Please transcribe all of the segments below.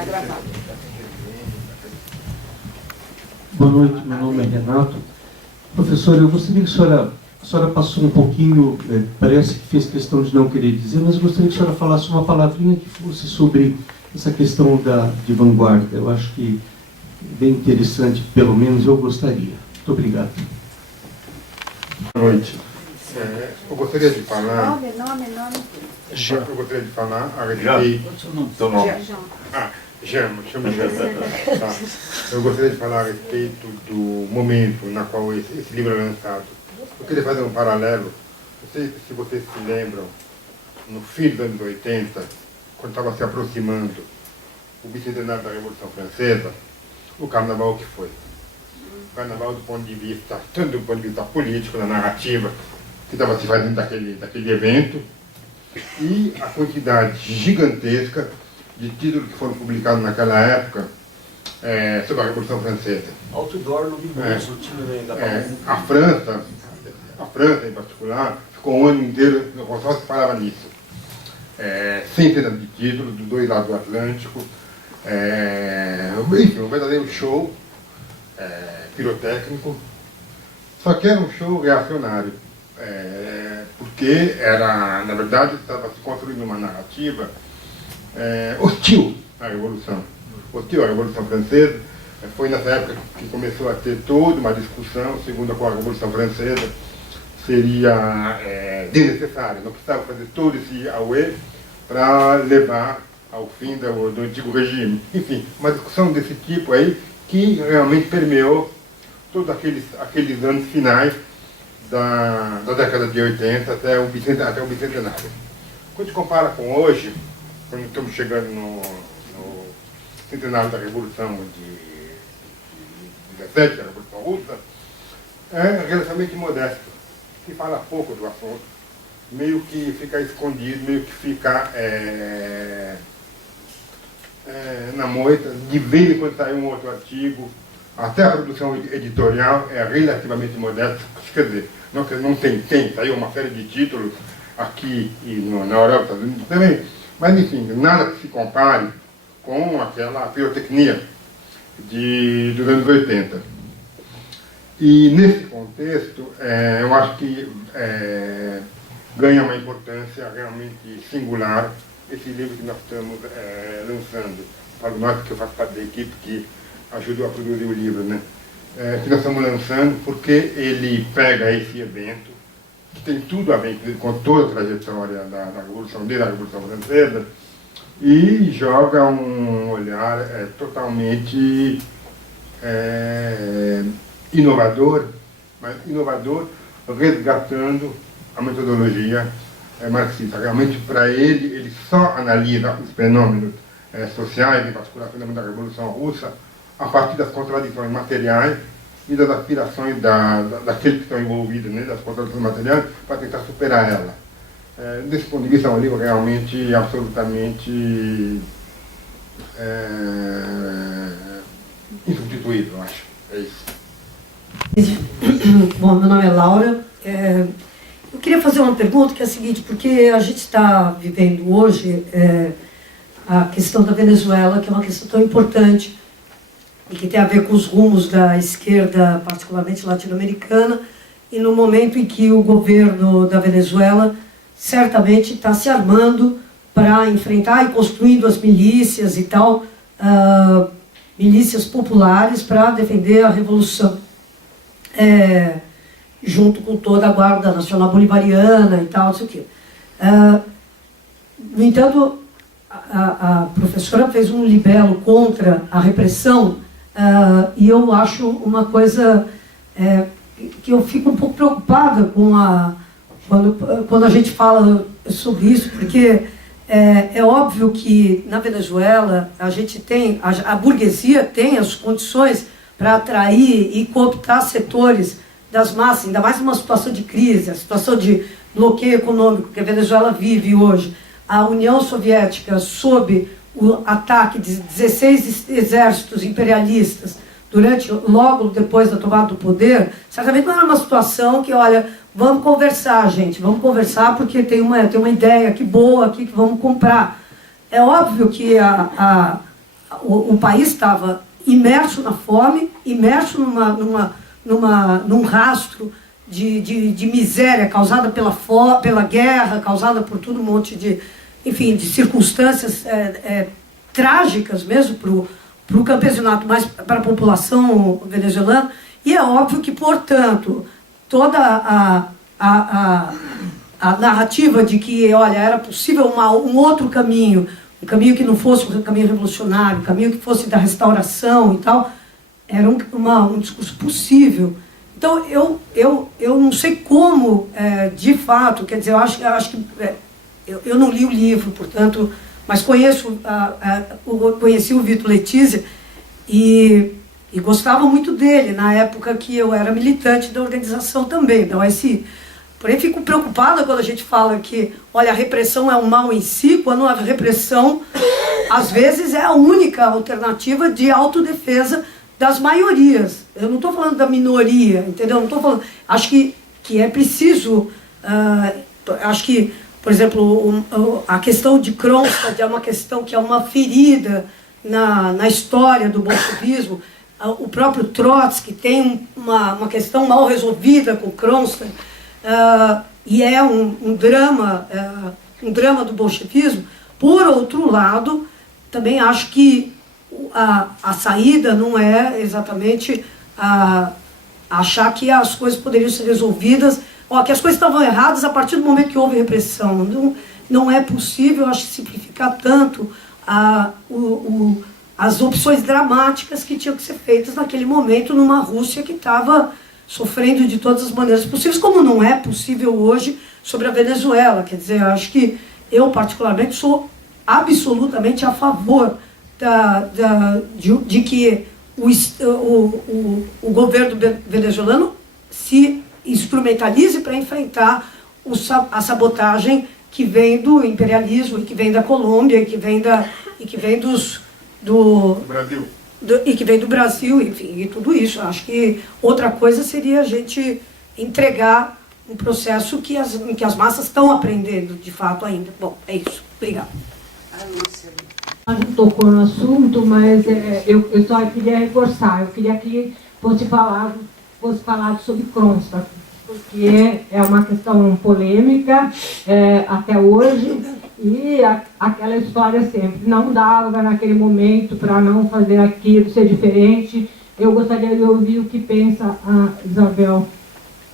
Está gravado. Boa noite, meu nome é Renato. Professora, eu gostaria que a senhora passou um pouquinho, parece que fez questão de não querer dizer, mas eu gostaria que a senhora falasse uma palavrinha que fosse sobre essa questão de vanguarda. Eu acho que é bem interessante, pelo menos eu gostaria. Muito obrigado. Boa noite. Eu gostaria de falar... Nome. Eu gostaria de falar a respeito... Seu nome? Jean, chama Jean. Tá. Eu gostaria de falar a respeito do momento na qual esse livro é lançado. Eu queria fazer um paralelo. Não sei se vocês se lembram, no fim dos anos 80, quando estava se aproximando o bicentenário da Revolução Francesa, o carnaval que foi. O carnaval do ponto de vista, tanto do ponto de vista político, da narrativa, que estava se fazendo daquele evento, e a quantidade gigantesca de títulos que foram publicados naquela época sobre a Revolução Francesa. Outdoor no Bimbuço, o time da a França em particular, ficou um ano inteiro, só se falava nisso. Centenas de títulos dos dois lados do Atlântico. Enfim, um verdadeiro show pirotécnico. Só que era um show reacionário. Porque era, na verdade, estava se construindo uma narrativa hostil à Revolução. Hostil à Revolução Francesa. Foi nessa época que começou a ter toda uma discussão, segundo a qual a Revolução Francesa seria desnecessária. Não precisava fazer todo esse auê para levar ao fim do antigo regime. Enfim, uma discussão desse tipo aí que realmente permeou todos aqueles anos finais da década de 80 até o bicentenário. Quando se compara com hoje, quando estamos chegando no centenário da Revolução de 17, da Revolução Russa, é relativamente modesto. Se fala pouco do assunto, meio que fica escondido, meio que fica na moita. De vez em quando sai um outro artigo, até a produção editorial é relativamente modesta. Quer dizer, não tem, saiu uma série de títulos aqui e na Europa, Estados Unidos também, mas enfim, nada que se compare com aquela pirotecnia dos anos 80. E nesse contexto, eu acho que ganha uma importância realmente singular esse livro que nós estamos lançando. Falo nós, porque eu faço parte da equipe que ajudou a produzir o livro, né? Que nós estamos lançando porque ele pega esse evento, que tem tudo a ver com toda a trajetória da Revolução, desde a Revolução Francesa, e joga um olhar totalmente inovador, mas inovador resgatando a metodologia marxista. Realmente, para ele só analisa os fenômenos sociais, em particular o fenômeno da Revolução Russa, a partir das contradições materiais e das aspirações daqueles que estão envolvidos, né, das contradições materiais, para tentar superar ela. Desse ponto de vista, é um livro realmente absolutamente insubstituível, eu acho. É isso. Bom, meu nome é Laura. Eu queria fazer uma pergunta que é a seguinte, porque a gente está vivendo hoje a questão da Venezuela, que é uma questão tão importante e que tem a ver com os rumos da esquerda, particularmente latino-americana, e no momento em que o governo da Venezuela certamente está se armando para enfrentar e construindo as milícias e tal, milícias populares para defender a revolução, junto com toda a Guarda Nacional Bolivariana e tal, não sei o quê. No entanto, a professora fez um libelo contra a repressão, e eu acho uma coisa que eu fico um pouco preocupada com quando a gente fala sobre isso, porque é óbvio que na Venezuela a gente tem, a burguesia tem as condições para atrair e cooptar setores das massas, ainda mais numa situação de crise, a situação de bloqueio econômico que a Venezuela vive hoje. A União Soviética, sob o ataque de 16 exércitos imperialistas, logo depois da tomada do poder, certamente não era uma situação que, olha, vamos conversar, gente, vamos conversar porque tem uma ideia aqui boa aqui que vamos comprar. É óbvio que a o país estava imerso na fome, imerso num rastro de miséria causada pela guerra, causada por todo um monte de circunstâncias trágicas mesmo para o campesinato, mas para a população venezuelana. E é óbvio que, portanto, toda a narrativa de que, olha, era possível um outro caminho, um caminho que não fosse um caminho revolucionário, um caminho que fosse da restauração e tal, era um discurso possível. Então, eu não sei como, de fato, quer dizer, eu acho que eu não li o livro, portanto, mas conheci o Vito Letícia e gostava muito dele, na época que eu era militante da organização também, da OSI. Porém, fico preocupada quando a gente fala que, olha, a repressão é um mal em si, quando a repressão, às vezes, é a única alternativa de autodefesa das maiorias. Eu não estou falando da minoria, entendeu? Não estou falando... Acho que é preciso... acho que, por exemplo, a questão de Kronstadt é uma questão que é uma ferida na história do bolchevismo. O próprio Trotsky tem uma questão mal resolvida com Kronstadt, e é um drama do bolchevismo. Por outro lado, também acho que a saída não é exatamente achar que as coisas poderiam ser resolvidas, que as coisas estavam erradas a partir do momento que houve repressão. Não é possível, acho, simplificar tanto as opções dramáticas que tinham que ser feitas naquele momento numa Rússia que estava sofrendo de todas as maneiras possíveis, como não é possível hoje sobre a Venezuela. Quer dizer, acho que eu, particularmente, sou absolutamente a favor de que o governo venezuelano se instrumentalize para enfrentar a sabotagem que vem do imperialismo, e que vem da Colômbia, e que vem do Brasil. E que vem do Brasil, enfim, e tudo isso. Acho que outra coisa seria a gente entregar um processo em que as massas estão aprendendo, de fato, ainda. Bom, é isso. Obrigada. A gente tocou no assunto, mas eu só queria reforçar. Eu queria que fosse falado sobre Kronstadt, porque é uma questão polêmica até hoje, e aquela história sempre, não dava naquele momento para não fazer aquilo, ser diferente. Eu gostaria de ouvir o que pensa a Isabel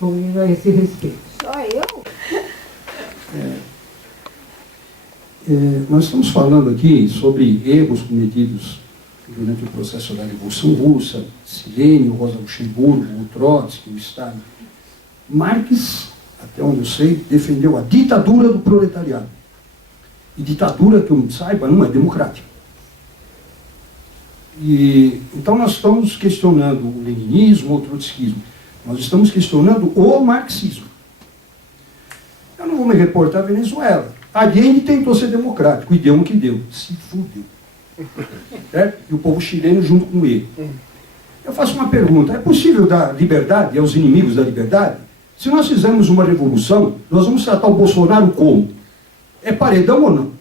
Luiz a esse respeito. Só eu? Nós estamos falando aqui sobre erros cometidos durante o processo da Revolução Russa, Silênio, Rosa Luxemburgo, o Trotsky, o Stalin. Marx, até onde eu sei, defendeu a ditadura do proletariado. E ditadura, que eu saiba, não é democrática. Então nós estamos questionando o leninismo, o trotskismo. Nós estamos questionando o marxismo. Eu não vou me reportar à Venezuela. Allende tentou ser democrático e deu o que deu. Se fudeu. Certo? E o povo chileno junto com ele. Eu faço uma pergunta. É possível dar liberdade aos inimigos da liberdade? Se nós fizermos uma revolução, nós vamos tratar o Bolsonaro como? É paredão ou não?